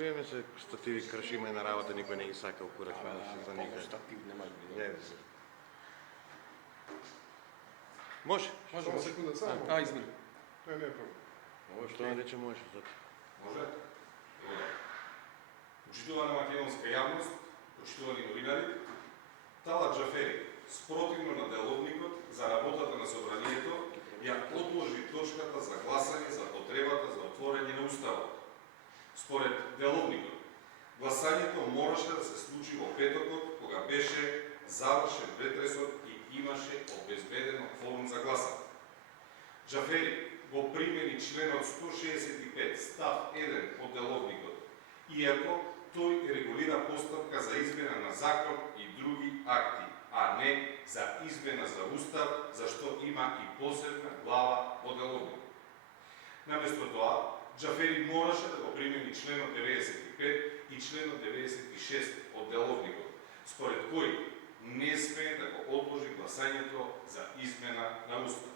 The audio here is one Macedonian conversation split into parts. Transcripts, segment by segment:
вие се стативи кршима една работа, никой не ги сакал курек за никъде. Статив нема да Може. Само секунда, само. извини. Тоа не е проблем. Може, тоа рече може. Може? Почитувана македонска јавност, почитувани новинари, Талат Џафери, спротивно на деловникот за работата на собранието, ја одложи точката за гласање за потребата за отворење на уставот. Според деловникот, гласањето мораше да се случи во петокот, кога беше завршен претресот и имаше обезбедено кворум за гласање. Џафери го примени членот 165 став 1 од деловникот, иако тој регулира постапка за измена на закон и други акти, а не за измена за устав, зашто има и посебна глава во деловникот. Наместо тоа, Џафери мораше да го примени членот 95 и членот 96 од деловникот, според кој не смее да го одложи гласањето за измена на устав.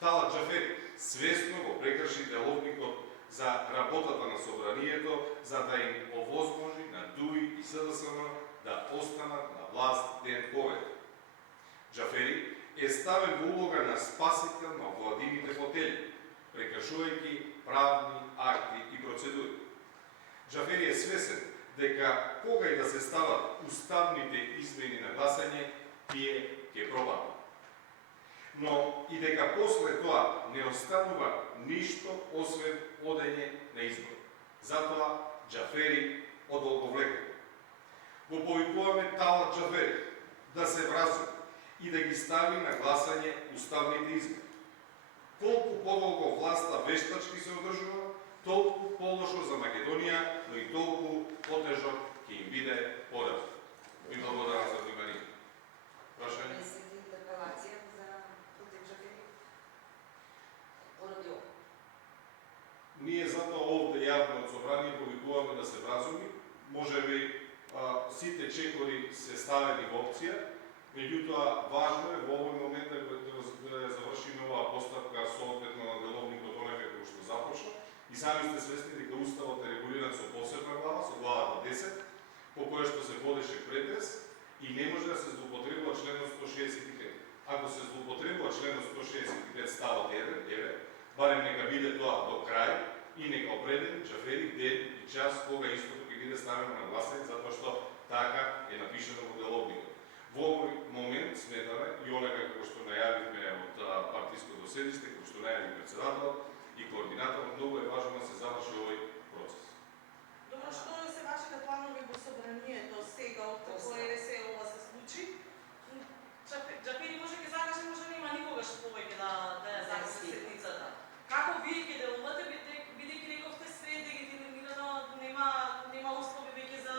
Талат Џафери свесно го прекрши деловникот за работата на собранието, за да им овозможи на ДУИ и СДСМ да останат на власт ден победа. Џафери е ставен во улога на спасител на владините фотели, прекршувајќи правни акти и процедури. Џафери е свесен дека кога и да се стават уставните измени на гласање, тие ќе пробаат. Но и дека после тоа не останува ништо освен одење на избор. Затоа Џафери одолговлекува. Го повикуваме Талат Џафери да се вразуми и да ги стави на гласање уставните измени. Колку подолго власта вештачки се одржува, толку полошо за Македонија, но и толку потежок ќе им биде поразот. Ви благодарам за внимание. Прашање? Интерпелација за против Џафери. Поради ова. Ние затоа овде јавно од собрание повикуваме да се вразуми. Можеби сите чекори се ставени во опција, меѓутоа важно е во овој момент да завршиме оваа постапка соодветно на деловникот онака како што започна. И сами сте свесни дека уставот е регулиран со посебна глава, со главата 10, по која што се водеше претрес и не може да се злоупотребува членот 165. Ако се злоупотребува членот 165 ставот 1, барем нека биде тоа до крај и нека определи Џафери ден и час кога истото ќе биде ставено на гласање, затоа што така е напишано во деловникот. Во овој момент сметаме и онака како што најавивме од партиското седиште, како што најави председател и координатор, многу е важно да се заврши овој процес. Добро, што се вашите планови во собранието сега, откако се ова се случи? Џафери може ќе закаже, може нема никогаш повеќе да ја закаже седницата. Како вие ќе делувате, бидејќи рековте се е дегетимирано, нема услови веќе за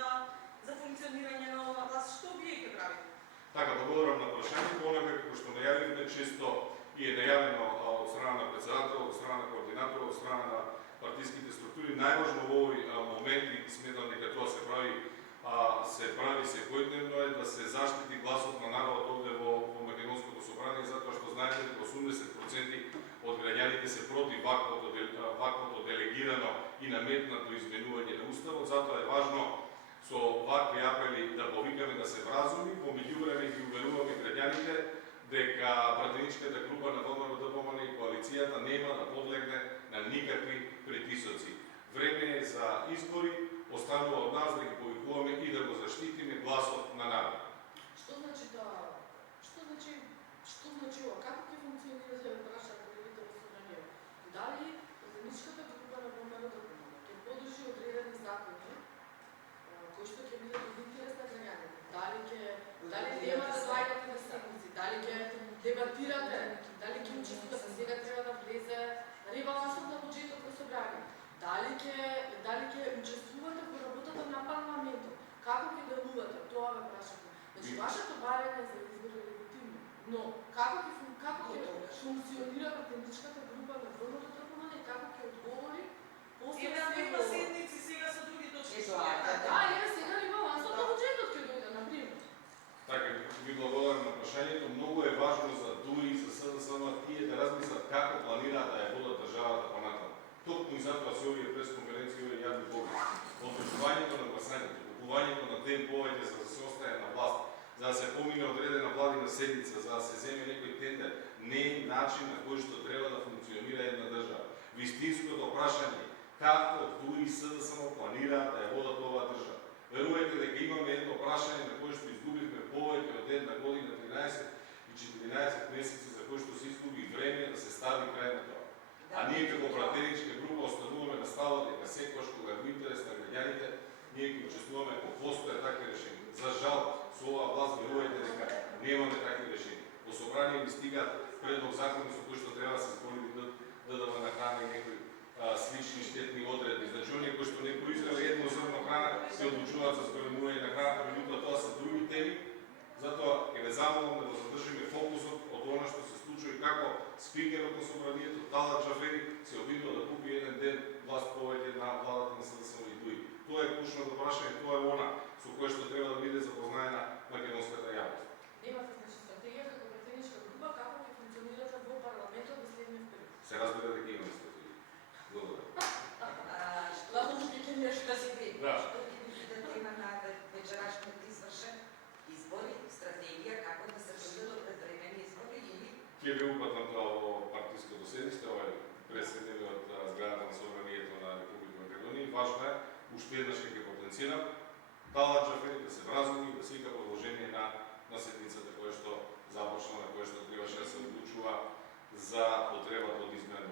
функционирање на оваа власт, што вие ќе правите? Така, благодарам на прашањето, онака како што најавивме, често и е најавено од страна на председател, од страна на координатор, од страна на партиските структури. Најважно во овој момент и сметам дека тоа се прави секојдневно е да се заштити гласот на народот овде во македонското собрание, затоа што знаете дека 80% од граѓаните се против ваквото делегирано и наметнато изменување на уставот, затоа е важно со вакви апели да повикаме да се вразуми, во меѓувреме ги уверуваме граѓаните дека пратеничката група на ВМРО-ДПМН и коалицијата нема да подлегне на никакви притисоци. Време е за избори, останува од нас да ги повикуваме и да го заштитиме гласот на народ. Што значи тоа? Што значи ова? Како ќе функционира, се праша колегите во собранието? Дали пратеничката група на ВМРО-ДПМН ќе подржи одредени закони кои што ќе бидат од интерес на граѓаните? Дали нема да доаѓате на седници? Дали ќе дебатирате? Дали ќе учествувате? Сега треба да влезе ребалансот на буџетот во собрание? Дали ќе учествувате во работата на парламентот? Како ќе делувате? Тоа ве прашате. Значи, вашето барање за избор е легитимно, но како ќе функционира пратеничката група на ВМРО-ДПМН и како ќе одговори после Има седници сега со други точки. еве сега ребалансот на буџетот ќе дојде, например. Така, ви благодарам на прашањето. Многу е важно за ДУИ и за СДСМ тие да размислат како планираат да ја водат државата понатаму. Токму и затоа се овие пресконференции, овие јавни повики. вистинското прашање како ДУИ и СДСМ планираат да ја водат оваа држава. Верувајте дека имаме едно прашање на кое што изгубивме повеќе од една година, 13 и 14 месеци, за кој што се изгуби време да се стави крај на тоа. А ние како пратеничка група остануваме на ставот дека секогаш кога во интерес на граѓаните, ние ќе учествуваме ако постојат такви решенија. За жал, со оваа власт верувајте дека немаме такви решенија. Во собрание ни стигаат предлог закони со кои што треба да се збори ДДВ на храна и некои слични штетни одредби. Значи, оние кои што не произвеле едно зрно храна се одлучуваат за зборување на храна, меѓутоа тоа се други теми. Затоа ќе ве замолам да го задржиме фокусот од она што се случува и како спикерот на собранието Талат Џафери се обидува да купи еден ден власт повеќе на владата на СДСМ и ДУИ. Тоа е клучното прашање, тоа е она со кое што треба да биде запознаена македонската јавност. Немате значи стратегија како пратеничка група како ќе функционирате во парламентот во следниот период. Се разбира дека имаме стратегија. Благодарам. Ладно ќе ќе нешто Да си ви, Да. што ќе бидат тема на вечерашниот извршен избори, стратегија како да се дојде до предвремени избори или Ќе ве упатам тоа во партиското седиште, ова е преседневи од зградата на собранието на Република Македонија. Важно е, уште еднаш ќе потенцирам, Талат Џафери да се вразуми и да се ика продолжение на седницата која што започна, на која што требаше да се одлучува за потребата од измена